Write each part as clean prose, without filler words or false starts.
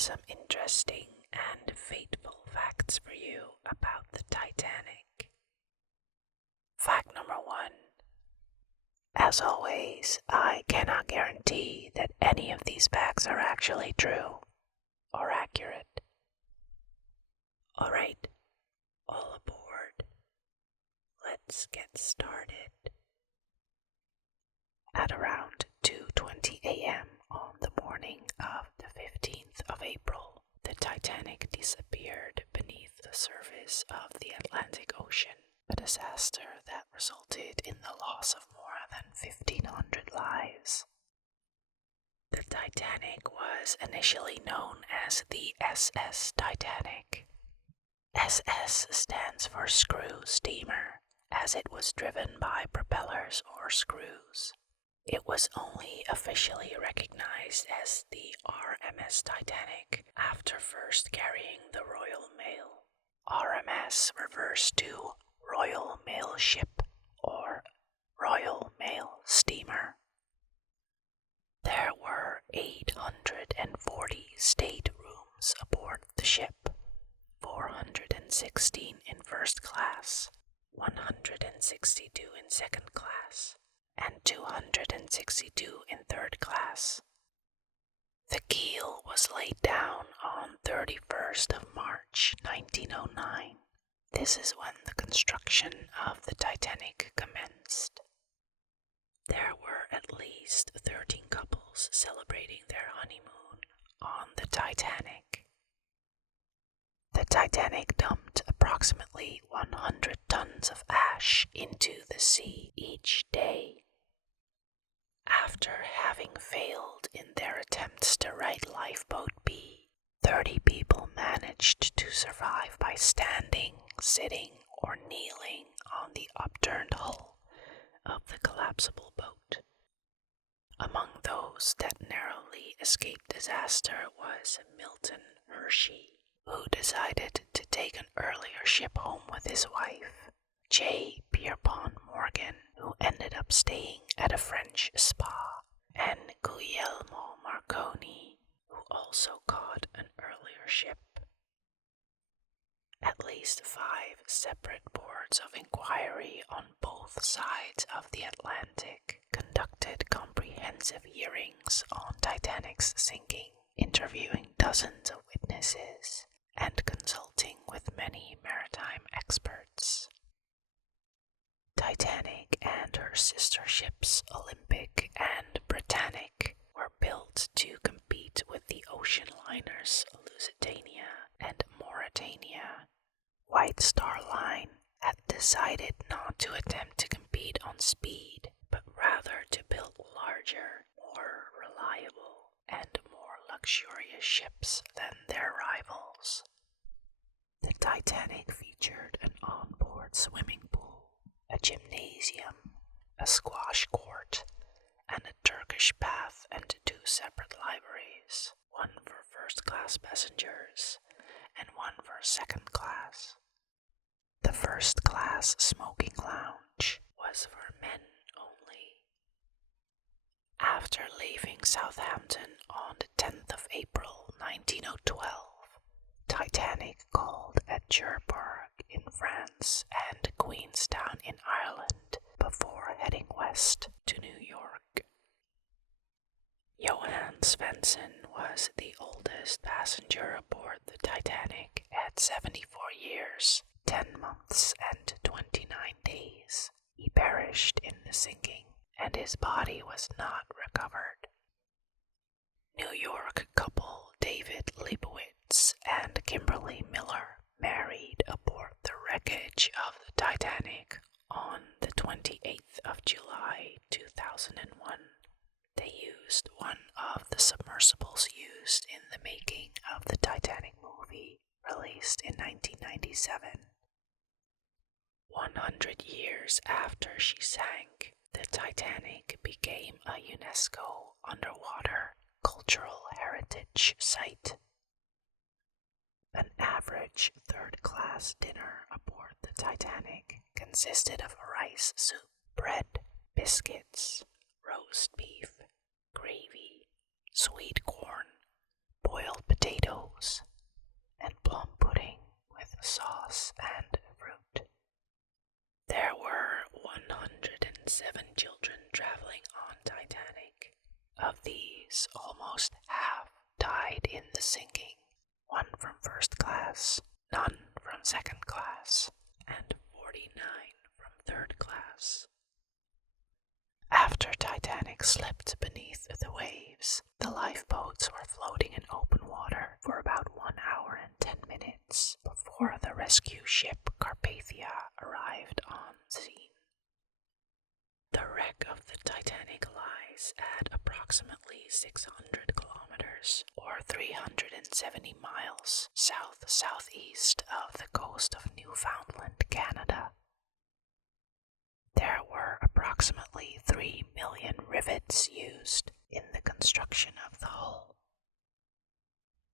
some interesting and fateful facts for you about the Titanic. Fact number 1. As always, I cannot guarantee that any of these facts are actually true or accurate. Alright, all aboard. Let's get started. At around 2:20 a.m. on the morning of the 15th of April, the Titanic disappeared beneath the surface of the Atlantic Ocean, a disaster that resulted in the loss of more than 1,500 lives. The Titanic was initially known as the SS Titanic. SS stands for screw steamer, as it was driven by propellers or screws. It was only officially recognized as the RMS Titanic after first carrying the Royal Mail. RMS refers to Royal Mail Ship or Royal Mail Steamer. There were 840 staterooms aboard the ship, 416 in first class, 162 in second class, and 262 in third class. The keel was laid down on 31st of March 1909. This is when the construction of the Titanic commenced. There were at least 13 couples celebrating their honeymoon on the Titanic. The Titanic dumped approximately 100 tons of ash into the sea each day. After having failed in their attempts to right Lifeboat B, 30 people managed to survive by standing, sitting, or kneeling on the upturned hull of the collapsible boat. Among those that narrowly escaped disaster was Milton Hershey, who decided to take an earlier ship home with his wife, J. Pierpont Morgan, who ended up staying at a French spa, and Guglielmo Marconi, who also caught an earlier ship. At least 5 separate boards of inquiry on both sides of the Atlantic conducted comprehensive hearings on Titanic's sinking, interviewing dozens of witnesses and consulting with many maritime experts. Titanic and her sister ships Olympic and Britannic were built to compete with the ocean liners Lusitania and Mauretania. White Star Line had decided not to attempt to compete on speed, but rather to build larger, more reliable, and more luxurious ships than their rivals. The Titanic featured an onboard swimming pool, a gymnasium, a squash court, and a Turkish bath, and 2 separate libraries, one for first-class passengers and one for second class. The first-class smoking lounge was for men only. After leaving Southampton on the 10th of April 1912, Titanic called at Cherbourg in France and Queenstown in Ireland before heading west to New York. Johann Svensson was the oldest passenger aboard the Titanic at 74 years, 10 months and 29 days. He perished in the sinking, and his body was not recovered. New York couple David Leibowitz and Kimberly Miller married aboard the wreckage of the Titanic on the 28th of July 2001. They used one of the submersibles used in the making of the Titanic movie, released in 1997. 100 years after she sank, the Titanic became a UNESCO underwater cultural heritage site. An average third-class dinner aboard the Titanic consisted of rice soup, bread, biscuits, roast beef, gravy, sweet corn, boiled potatoes, sauce and fruit. There were 107 children traveling on Titanic. Of these, almost half died in the sinking, 1 from first class, none from second class, and 49 from third class. After Titanic slipped beneath the waves, the lifeboats were floating in open water for about 1 hour and 10 minutes before the rescue ship Carpathia arrived on scene. The wreck of the Titanic lies at approximately 600 kilometers or 370 miles south-southeast of the coast of Newfoundland, Canada. There were approximately 3 million rivets used in the construction of the hull.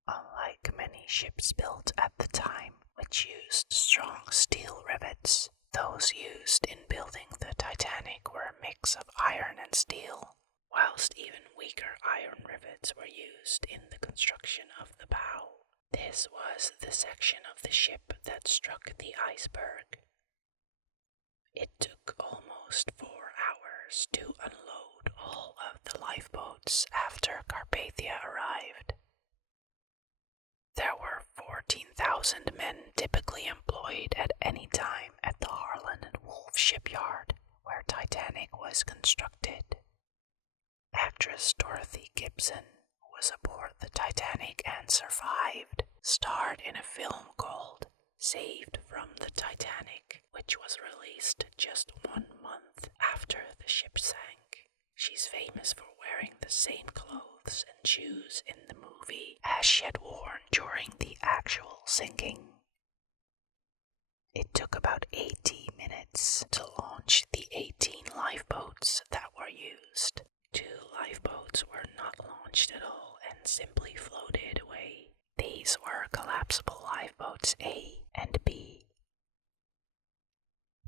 Unlike many ships built at the time, which used strong steel rivets, those used in building the Titanic were a mix of iron and steel, whilst even weaker iron rivets were used in the construction of the bow. This was the section of the ship that struck the iceberg. It took almost 4 hours to unload all of the lifeboats after Carpathia arrived. There were 14,000 men typically employed at any time at the Harlan and Wolff shipyard, where Titanic was constructed. Actress Dorothy Gibson, who was aboard the Titanic and survived, starred in a film called Saved from the Titanic, which was released just 1 month after the ship sank. She's famous for wearing the same clothes and shoes in the movie as she had worn during the actual sinking. It took about 80 minutes to launch the 18 lifeboats that were used. 2 lifeboats were not launched at all and simply floated away. These were collapsible lifeboats A and B.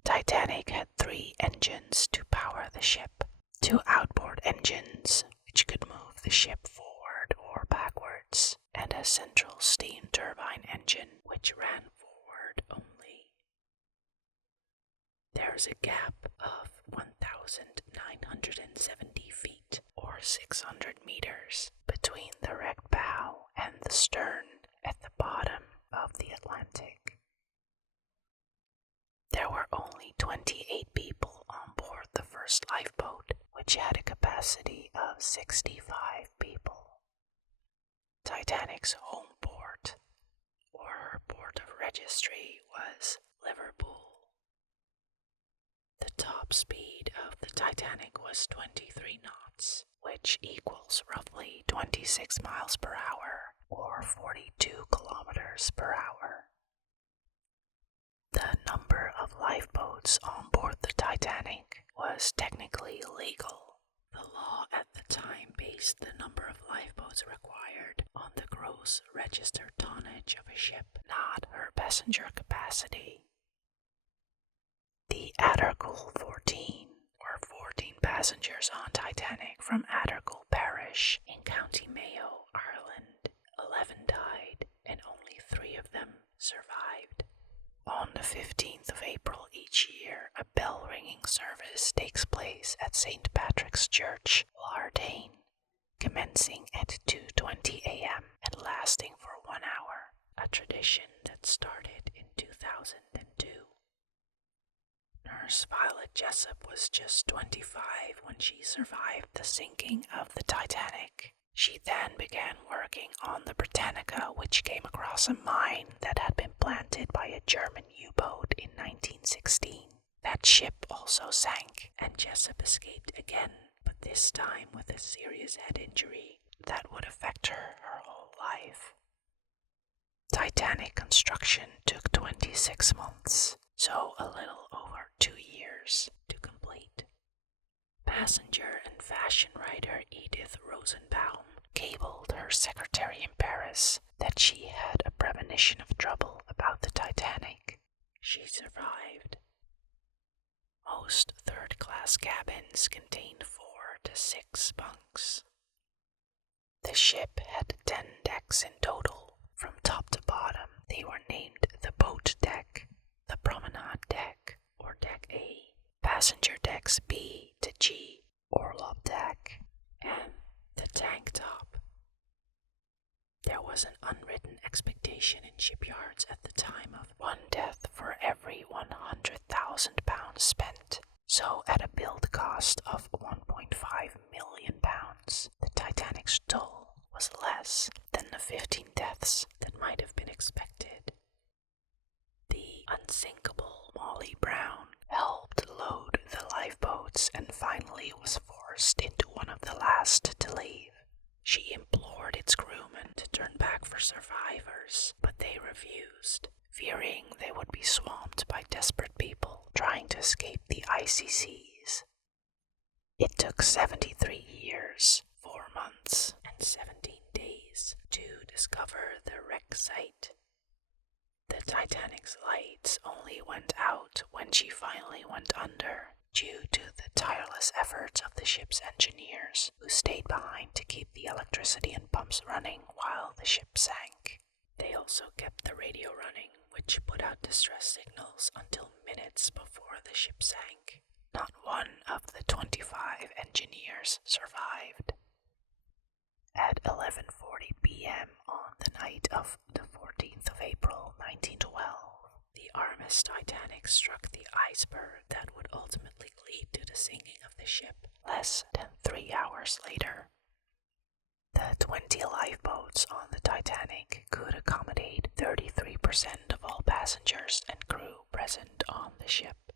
Titanic had 3 engines to power the ship, 2 outboard engines which could move the ship forward or backwards, and a central steam turbine engine which ran forward only. There is a gap of 1,970 feet or 600 meters between the wrecked bow and the stern at the bottom of the Atlantic. There were only 28 people on board the first lifeboat, which had a capacity of 65 people. Titanic's home port, or her port of registry, was Liverpool. The top speed of the Titanic was 23 knots, which equals roughly 26 miles per hour, or 42 kilometers per hour. The number of lifeboats on board the Titanic was technically legal. The law at the time based the number of lifeboats required on the gross registered tonnage of a ship, not her passenger capacity. The Addercool 14, or 14 passengers on Titanic from Addercool Parish in County Mayo, Ireland, 11 died and only 3 of them survived. On the 15th of April each year, a bell-ringing service takes place at St. Patrick's Church, Lardane, commencing at 2:20 a.m. and lasting for 1 hour, a tradition that started in 2002. Nurse Violet Jessup was just 25 when she survived the sinking of the Titanic. She then began working on the Britannica, which came across a mine that had been planted by a German U-boat in 1916. That ship also sank, and Jessup escaped again, but this time with a serious head injury that would affect her whole life. Titanic construction took 26 months, so a little over 2 years to complete. Passenger and fashion writer Edith Rosenbaum cabled her secretary in Paris that she had a premonition of trouble about the Titanic. She survived. Most third-class cabins contained 4 to 6 bunks. The ship had 10 decks in total, from top to bottom, They were named the boat deck, the promenade deck, or deck A, passenger decks B to G, orlop deck, and the tank top. There was an unwritten expectation in shipyards at the time of one death for every 100,000 pounds spent. So at a build cost of 1.5 million pounds, the Titanic's toll was less than the 15 deaths that might have been expected. The unsinkable Molly Brown helped load the lifeboats and finally was forced into one of the last to leave. She implored its crewmen to turn back for survivors, but they refused, fearing they would be swamped by desperate people trying to escape the icy seas. It took 73 years, 4 months, and 17 days to discover the wreck site. The Titanic's lights only went out when she finally went under, due to the tireless efforts of the ship's engineers, who stayed behind to keep the electricity and pumps running while the ship sank. They also kept the radio running, which put out distress signals until minutes before the ship sank. Not one of the 25 engineers survived. At 11:40 p.m. on the night of the 14th of April, 1912, the RMS Titanic struck the iceberg that would ultimately lead to the sinking of the ship less than 3 hours later. The 20 lifeboats on the Titanic could accommodate 33% of all passengers and crew present on the ship.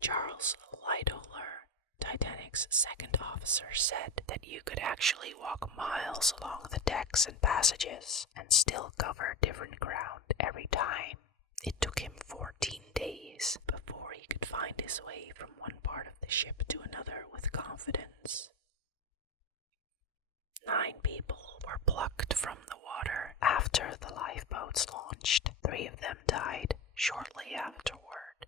Charles Lightoller, Titanic's second officer, said that you could actually walk miles along the decks and passages and still cover different ground every time. It took him 14 days before he could find his way from one part of the ship to another with confidence. 9 people were plucked from the water after the lifeboats launched. 3 of them died shortly afterward.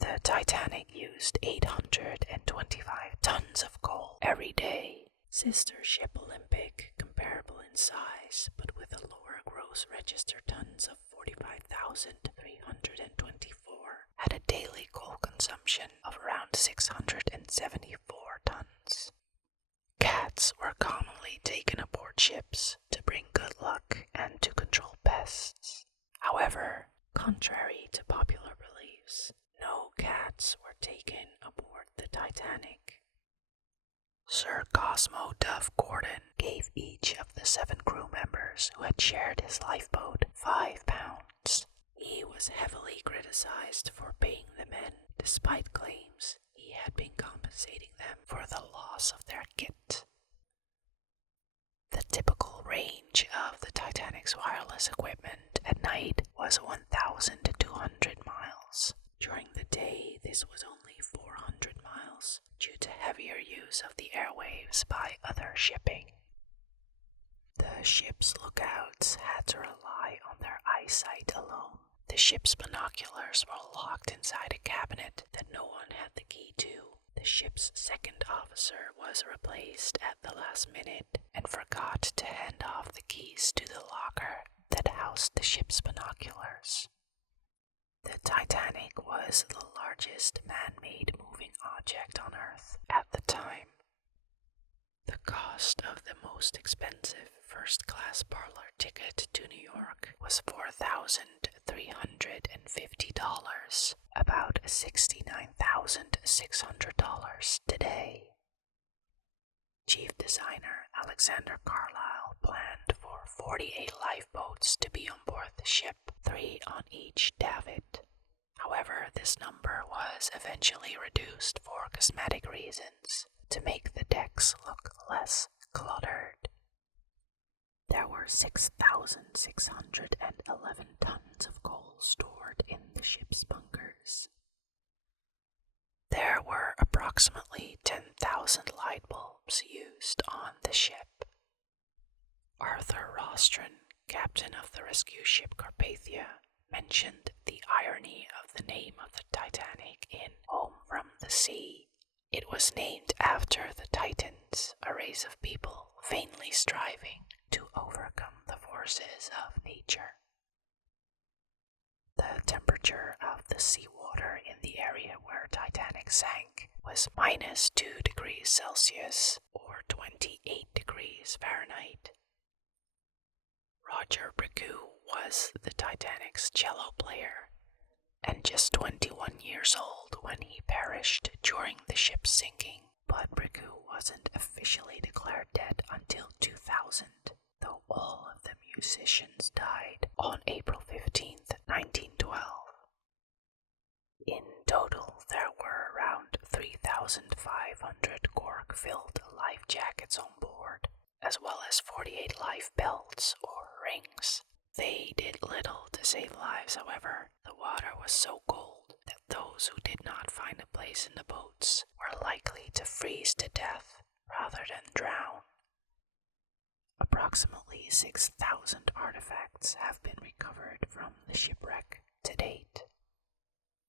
The Titanic used 825 tons of coal every day. Sister ship Olympic, comparable in size, but with a lower gross register tons of 45,324, had a daily coal consumption of around 674 tons. Cats were commonly taken aboard ships to bring good luck and to control pests. However, contrary to popular beliefs, no cats were taken aboard the Titanic. Sir Cosmo Duff Gordon gave each of the 7 crew members who had shared his lifeboat £5. He was heavily criticized for paying the men, despite claims he had been compensating them for the loss of their kit. The typical range of the Titanic's wireless equipment at night was 1,200 miles. During the day, this was only 400 miles due to heavier use of the airwaves by other shipping. The ship's lookouts had to rely on their eyesight alone. The ship's binoculars were locked inside a cabinet that no one had the key to. The ship's second officer was replaced at the last minute and forgot to hand off the keys to the locker that housed the ship's binoculars. The Titanic was the largest man-made moving object on Earth at the time. The cost of the most expensive first-class parlor ticket to New York was $4,350, about $69,600 today. Chief designer Alexander Carlisle planned for 48 lifeboats to be on board the ship, 3 on each davit. However, this number was eventually reduced for cosmetic reasons, to make the decks look less cluttered. There were 6,611 tons of coal stored in the ship's bunkers. There were approximately 10,000 light bulbs used on the ship. Arthur Rostron, captain of the rescue ship Carpathia, mentioned the irony of the name of the Titanic in Home from the Sea. It was named after the Titans, a race of people vainly striving to overcome the forces forces of nature. The temperature of the seawater in the area where Titanic sank was minus 2 degrees Celsius or 28 degrees Fahrenheit. Roger Bricoux was the Titanic's cello player and just 21 years old when he perished during the ship's sinking, but Bricoux wasn't officially declared dead until 2000, though all of the musicians died on April 15th, 1912. In total, there were around 3,500 cork-filled life jackets on board, as well as 48 life belts or rings. They did little to save lives, however. The water was so cold that those who did not find a place in the boats were likely to freeze to death rather than drown. Approximately 6,000 artifacts have been recovered from the shipwreck to date.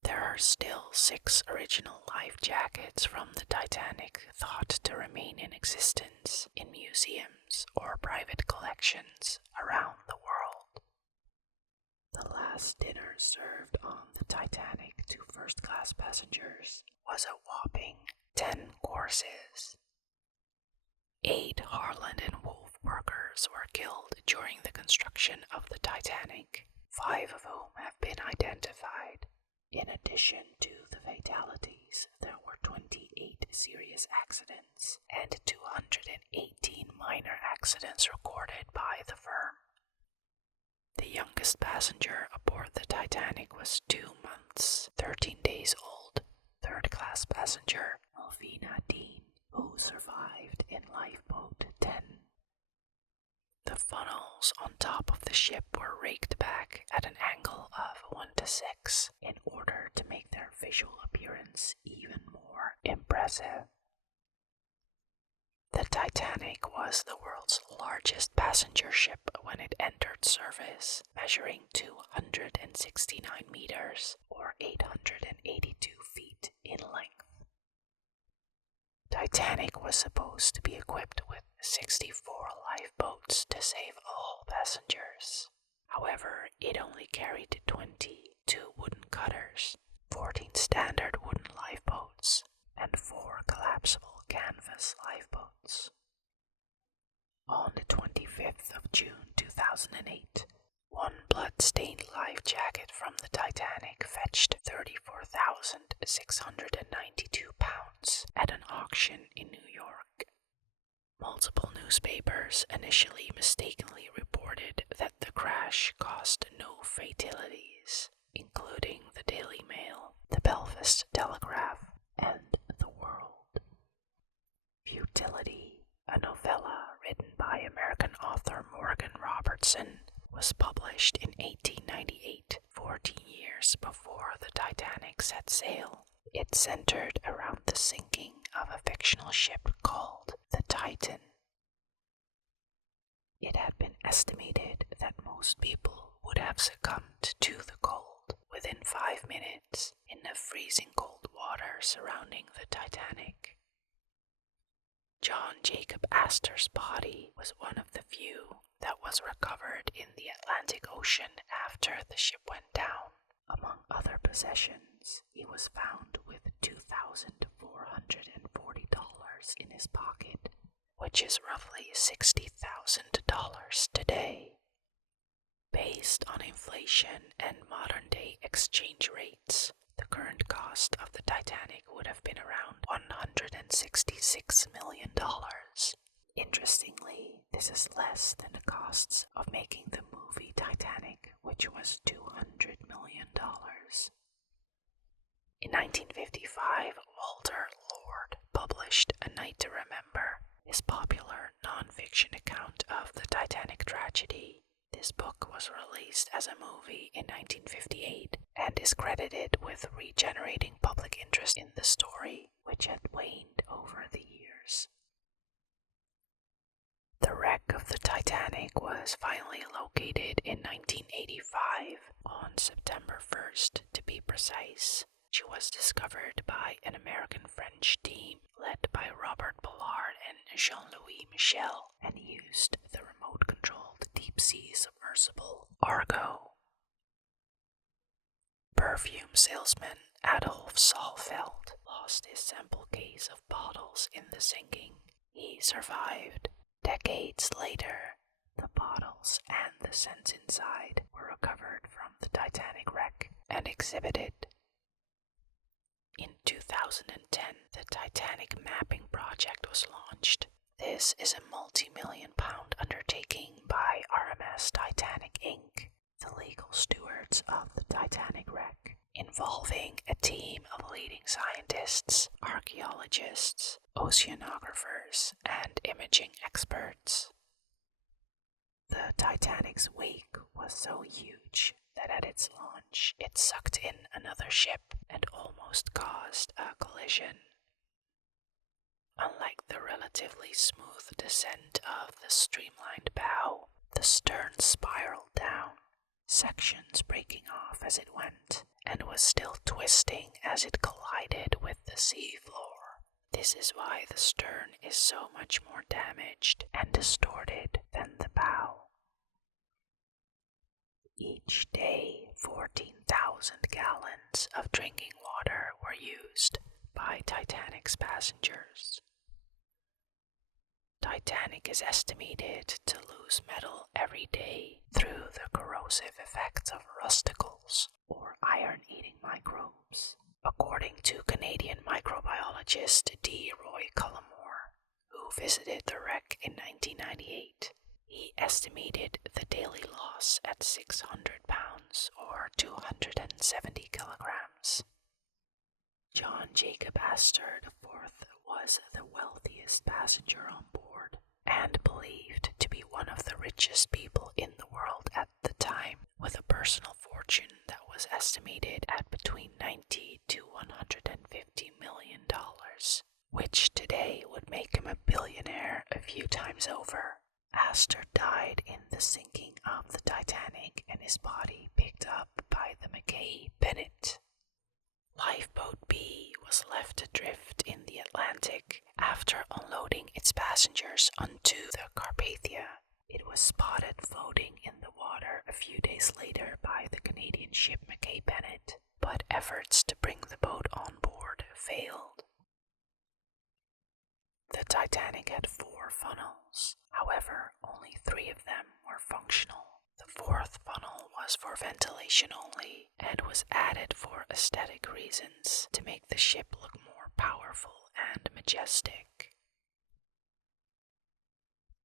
There are still 6 original life jackets from the Titanic thought to remain in existence in museums or private collections around the world. The last dinner served on the Titanic to first-class passengers was a whopping 10 courses. 8 Harland and Wolff workers were killed during the construction of the Titanic, 5 of whom have been identified. In addition to the fatalities, there were 28 serious accidents and 218 minor accidents recorded by the firm. The youngest passenger aboard the Titanic was 2 months, 13 days old, third-class passenger Melvina Dean, who survived in lifeboat 10. The funnels on top of the ship were raked back at an angle of 1:6 in order to make their visual appearance even more impressive. The Titanic was the world's largest passenger ship when it entered service, measuring 269 meters or 882 feet in length. Titanic was supposed to be equipped with 64 lifeboats to save all passengers. However, it only carried 22 wooden cutters, 14 standard wooden lifeboats, and 4 collapsible canvas lifeboats. On the 25th of June 2008, one blood-stained life jacket from the Titanic fetched £34,692 at an auction in New York. Multiple newspapers initially mistakenly reported that the crash caused no fatalities, including the Daily Mail, the Belfast Telegraph, and the World. Futility, a novella written by American author Morgan Robertson, was published in 1898, 14 years before the Titanic set sail. It centered around the sinking of a fictional ship called the Titan. It had been estimated that most people would have succumbed to the cold within 5 minutes in the freezing cold water surrounding the Titanic. John Jacob Astor's body was one of the few that was recovered in the Atlantic Ocean after the ship went down. Among other possessions, he was found with $2,440 in his pocket, which is roughly $60,000 today. Based on inflation and modern-day exchange rates, the current cost of the Titanic would have been around $166 million. Interestingly, this is less than the costs of making the movie Titanic, which was $200 million. In 1955, Walter Lord published A Night to Remember, his popular non-fiction account of the Titanic tragedy. This book was released as a movie in 1958 and is credited with regenerating public interest in the story, which had waned over the years. The wreck of the Titanic was finally located in 1985, on September 1st to be precise. She was discovered by an American-French team led by Robert Ballard and Jean-Louis Michel and used the remote-controlled deep deep-sea submersible Argo. Perfume salesman Adolf Saalfeld lost his sample case of bottles in the sinking. He survived. Decades later, the bottles and the scents inside were recovered from the Titanic wreck and exhibited. In 2010, the Titanic mapping project was launched. This is a multi-million-pound undertaking by RMS Titanic Inc., the legal stewards of the Titanic wreck, involving a team of leading scientists, archaeologists, oceanographers, and imaging experts. The Titanic's wake was so huge that at its launch it sucked in another ship and almost caused a collision. Unlike the relatively smooth descent of the streamlined bow, the stern spiraled down, sections breaking off as it went, and was still twisting as it collided with the sea floor. This is why the stern is so much more damaged and distorted than the bow. Each day, 14,000 gallons of drinking water were used by Titanic's passengers. Titanic is estimated to lose metal every day through the corrosive effects of rusticles, or iron-eating microbes, according to Canadian microbiologist D. Roy Cullimore, who visited the wreck in 1998. He estimated the daily loss at 600 pounds, or 270 kilograms. John Jacob Astor IV was the wealthiest passenger on board and believed to be one of the richest people in the world at the time, with a personal fortune that was estimated at between $90 to $150 million, which today would make him a billionaire a few times over. Astor died in the sinking of the Titanic and his body picked up by the Mackay Bennett. Lifeboat B was left adrift in the Atlantic after unloading its passengers onto the Carpathia. It was spotted floating in the water a few days later by the Canadian ship Mackay Bennett, but efforts to bring the boat on board failed. The Titanic had 4 funnels, however, only 3 of them were functional. The 4th funnel was for ventilation only and was added for aesthetic reasons to make the ship look more powerful and majestic.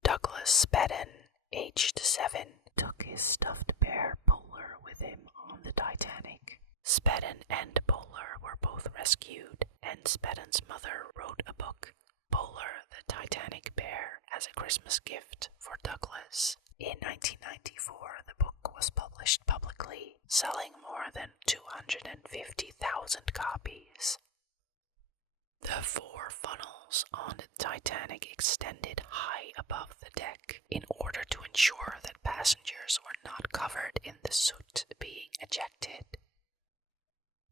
Douglas Spedden, aged 7, took his stuffed bear Polar with him on the Titanic. Spedden and Polar were both rescued, and Spedden's mother wrote a book, Polar the Titanic Bear, as a Christmas gift for Douglas. In 1994, the book was published publicly, selling more than 250,000 copies. The 4 funnels on the Titanic extended high above the deck in order to ensure that passengers were not covered in the soot being ejected.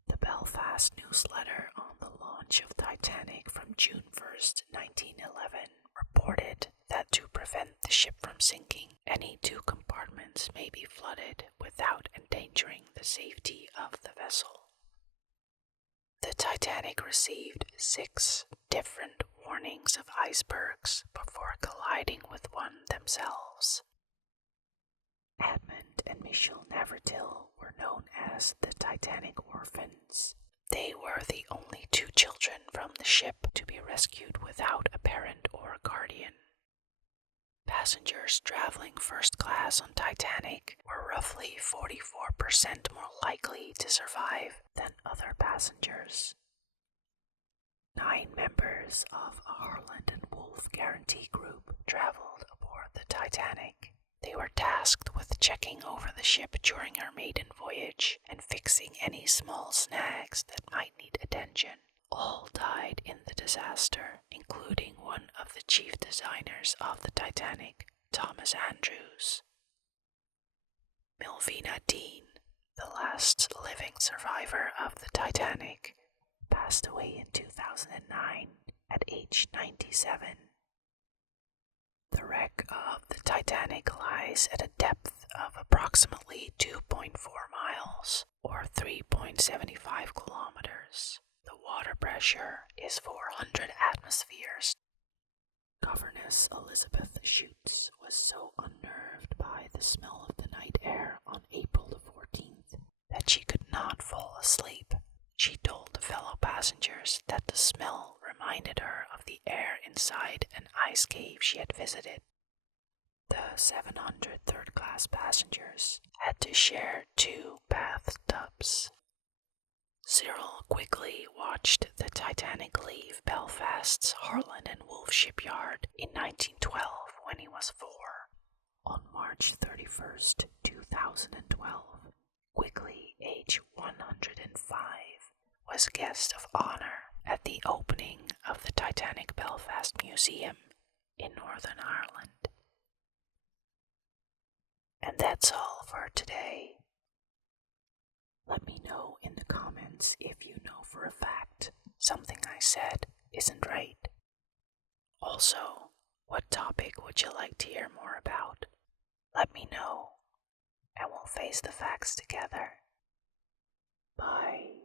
The Belfast newsletter on the launch of Titanic from June 1st, 1911, reported that to prevent the ship from sinking, any 2 compartments may be flooded without endangering the safety of the vessel. The Titanic received 6 different warnings of icebergs before colliding with one themselves. Edmund and Michelle Nevertille were known as the Titanic Orphans. They were the only 2 children from the ship to be rescued without a parent or a guardian. Passengers traveling first class on Titanic were roughly 44% more likely to survive than other passengers. 9 members of a Harland and Wolff Guarantee Group traveled aboard the Titanic. They were tasked with checking over the ship during her maiden voyage and fixing any small snags that might need attention. All died in the disaster, including one of the chief designers of the Titanic, Thomas Andrews. Milvina Dean, the last living survivor of the Titanic, passed away in 2009 at age 97. The wreck wreck of the Titanic lies at a depth of approximately 2.4 miles, or 3.75 kilometers. The water pressure is 400 atmospheres. Governess Elizabeth Schutz was so unnerved by the smell of the night air on April the 14th that she could not fall asleep. She told the fellow passengers that the smell reminded her of the air inside an ice cave she had visited. The 700 third-class passengers had to share 2 bathtubs. Cyril quickly watched the Titanic leave Belfast's Harland and Wolff shipyard in 1912 when he was 4. On March 31st, 2012, Quigley, age 105, was guest of honor at the opening of the Titanic Belfast Museum in Northern Ireland. And that's all for today. Let me know in the comments if you know for a fact something I said isn't right. Also, what topic would you like to hear more about? Let me know, and we'll face the facts together. Bye.